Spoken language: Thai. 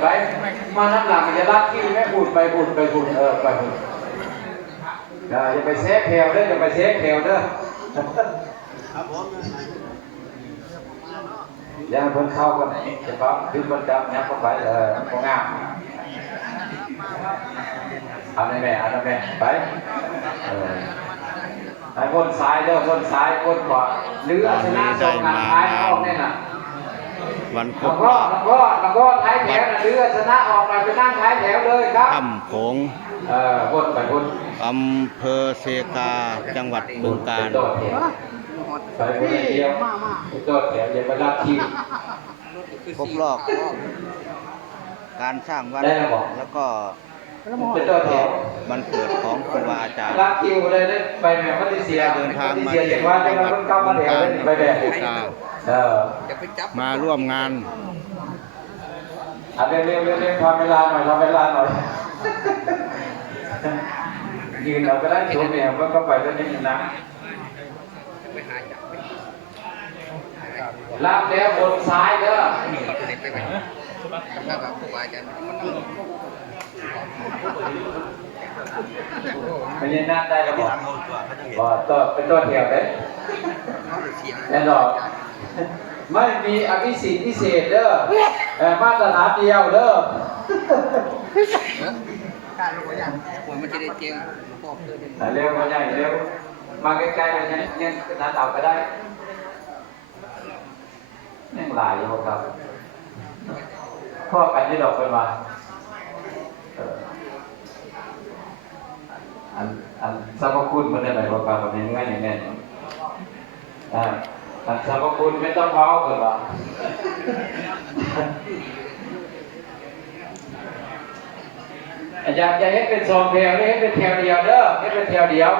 ไปมาน้ำหลังจะรัดที่แม่พูดไปพูดไปพูดไปพูดอย่าไปเซฟแถวเด้ออย่าไปเซฟแถวเด้ออย่าเพิ่นเข้ากันจะปั๊บขึ้นบนจับยับเข้าไปก็งามเอาในแม่ไปไอ้คนซ้ายเด้อคนซ้ายคนขวาหรือชนะสองงานท้ายออกเนี่ยน่ะวันครบก็ท้ายแถวน่ะหรือชนะออกมาไปนั่งท้ายแถวเลยครับถ้ำโขงคนไปคนอำเภอเซกาจังหวัดบึงกาฬไปคนเดียวโดดแถวอย่าไปรับคิวครบรอบการสร้างวัดแล้วก็เป็นตัวแถวมันเกิดของครูบาอาจารย์รับคิวเลยไปแบบพัทเสียเดินทางมาจากว่าจังหวัดบึงกาฬไปแบบมาร่วมงานเร็วทำเวลาหน่อยยืนเราก็ได้ชมเนี่ยก็ไปแล้วนี่นะรับแล้วบนซ้ายเด้อไม่ยันนั่งได้หรอตัวเป็นตัวแถวได้แน่นอนไม่มีอภิสิทธิ์พิเศษเด้อมาตรฐานเดียวเด้อการลงอย่างผมมันจะได้เจียงพอเร็วมาใหญ่เร็วมาใกล้ๆเลยเนี่ยหน้าเต่าก็ได้นี่หลายอยู่ครับพ่อกันที่ดอกไปมาอันสรรพคุณมันได้ไหนบอกกันแบบนี้ง่ายอย่างแน่อันสรรพคุณไม่ต้องเมาเกินว่าอย่าให้เป็นซองแถวนี่ให้เป็นแถวเดียวเด้อให้เป็นแถวเดียว